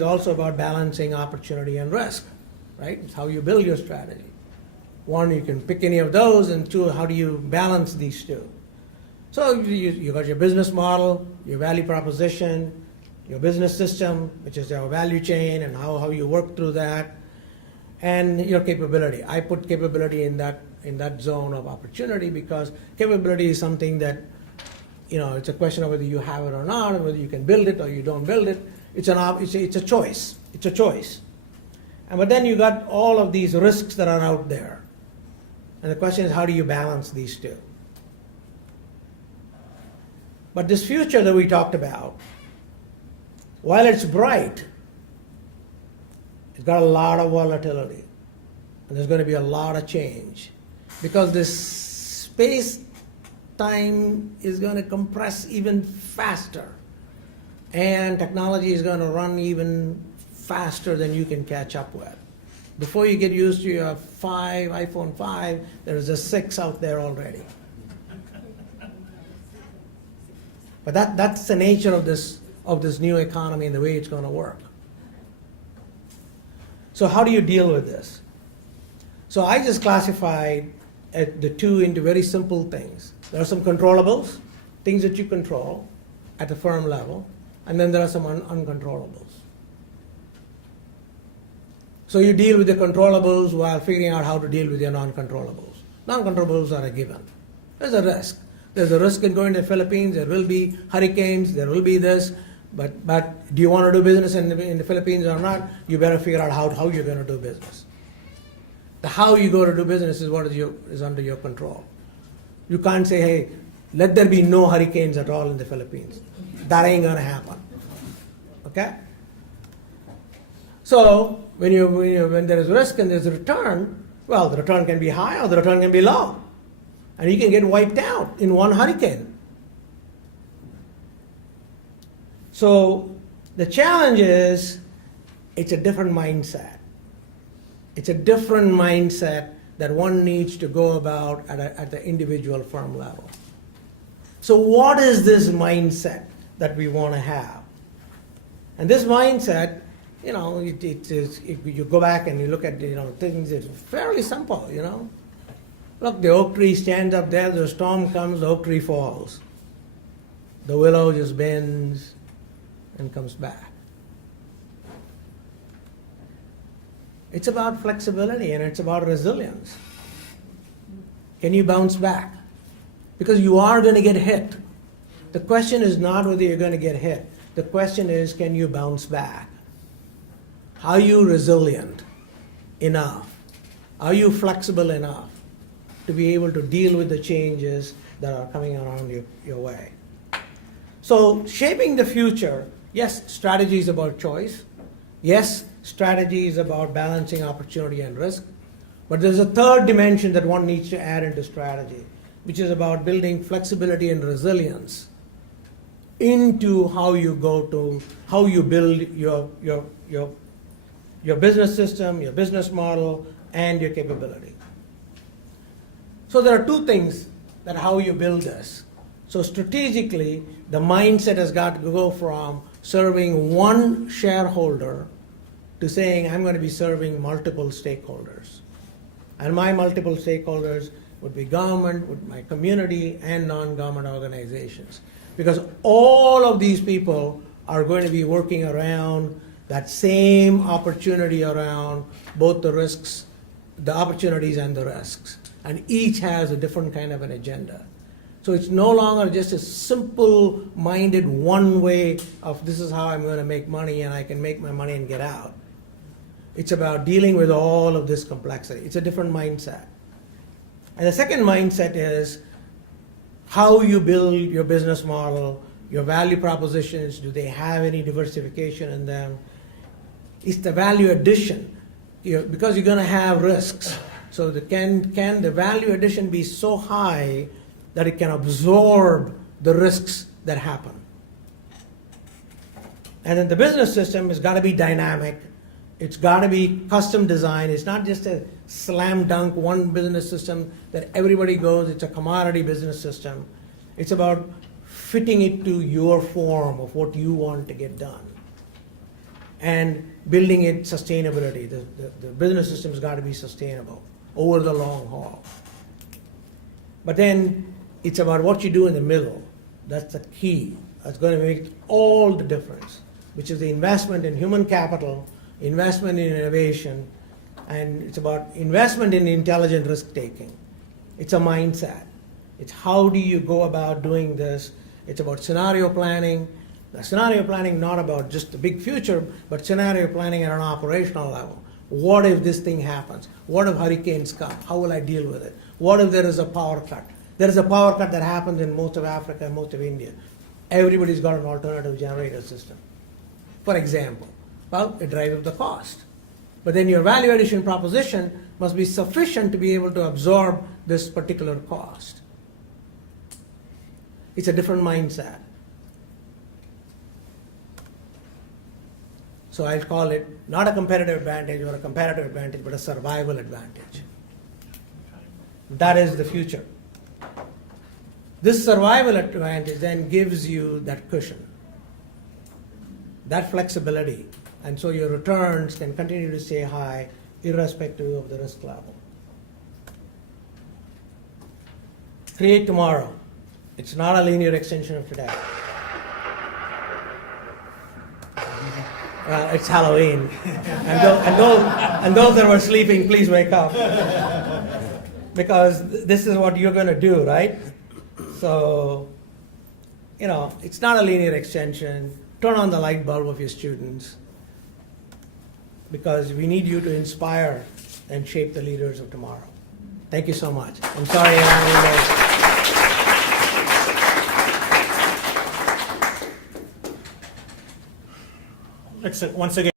It's also about balancing opportunity and risk, right? It's how you build your strategy. One, you can pick any of those, and two, how do you balance these two? So you got your business model, your value proposition, your business system, which is your value chain and how you work through that, and your capability. I put capability in that zone of opportunity because capability is something that, it's a question of whether you have it or not, and whether you can build it or you don't build it. It's a choice. It's a choice. But then you got all of these risks that are out there. And the question is, how do you balance these two? But this future that we talked about, while it's bright, it's got a lot of volatility. And there's going to be a lot of change. Because this space-time is going to compress even faster. And technology is going to run even faster than you can catch up with. Before you get used to your iPhone 5, there is a 6 out there already. But that's the nature of this new economy and the way it's going to work. So how do you deal with this? So I just classified the two into very simple things. There are some controllables, things that you control at the firm level, and then there are some uncontrollables. So you deal with the controllables while figuring out how to deal with your non-controllables. Non-controllables are a given. There's a risk. There's a risk in going to the Philippines. There will be hurricanes. There will be this. But do you want to do business in the Philippines or not? You better figure out how you're going to do business. The how you go to do business is what is under your control. You can't say, hey, let there be no hurricanes at all in the Philippines. That ain't going to happen. Okay? So when there is risk and there's a return, well, the return can be high or the return can be low. And you can get wiped out in one hurricane. So the challenge is, it's a different mindset. It's a different mindset that one needs to go about at the individual firm level. So what is this mindset that we want to have? And this mindset, if you go back and you look at things, it's fairly simple. Look, the oak tree stands up there, the storm comes, the oak tree falls. The willow just bends and comes back. It's about flexibility and it's about resilience. Can you bounce back? Because you are going to get hit. The question is not whether you're going to get hit. The question is, can you bounce back? Are you resilient enough? Are you flexible enough to be able to deal with the changes that are coming around your way? So shaping the future, yes, strategy is about choice. Yes, strategy is about balancing opportunity and risk. But there's a third dimension that one needs to add into strategy, which is about building flexibility and resilience into how you build your business system, your business model, and your capability. So there are two things that how you build this. So strategically, the mindset has got to go from serving one shareholder to saying, I'm going to be serving multiple stakeholders. And my multiple stakeholders would be government, would my community, and non-government organizations. Because all of these people are going to be working around that same opportunity, around both the risks, the opportunities and the risks. And each has a different kind of an agenda. So it's no longer just a simple-minded one way of this is how I'm going to make money and I can make my money and get out. It's about dealing with all of this complexity. It's a different mindset. And the second mindset is how you build your business model, your value propositions, do they have any diversification in them? It's the value addition, because you're going to have risks. So can the value addition be so high that it can absorb the risks that happen? And then the business system has got to be dynamic. It's got to be custom designed. It's not just a slam dunk one business system that everybody goes. It's a commodity business system. It's about fitting it to your form of what you want to get done. and building it sustainability. The business system's got to be sustainable over the long haul. But then it's about what you do in the middle. That's the key. That's going to make all the difference, which is the investment in human capital, investment in innovation, and it's about investment in intelligent risk-taking. It's a mindset. It's how do you go about doing this. It's about scenario planning. The scenario planning not about just the big future, but scenario planning at an operational level. What if this thing happens? What if hurricanes come? How will I deal with it? What if there is a power cut? There is a power cut that happens in most of Africa and most of India. Everybody's got an alternative generator system, for example. Well, it drives up the cost. But then your value addition proposition must be sufficient to be able to absorb this particular cost. It's a different mindset. So I'll call it not a competitive advantage or a competitive advantage, but a survival advantage. That is the future. This survival advantage then gives you that cushion, that flexibility, and so your returns can continue to stay high irrespective of the risk level. Create tomorrow. It's not a linear extension of today. It's Halloween. And those that were sleeping, please wake up. Because this is what you're going to do, right? So, it's not a linear extension. Turn on the light bulb of your students. Because we need you to inspire and shape the leaders of tomorrow. Thank you so much. I'm sorry I'm late. Once again.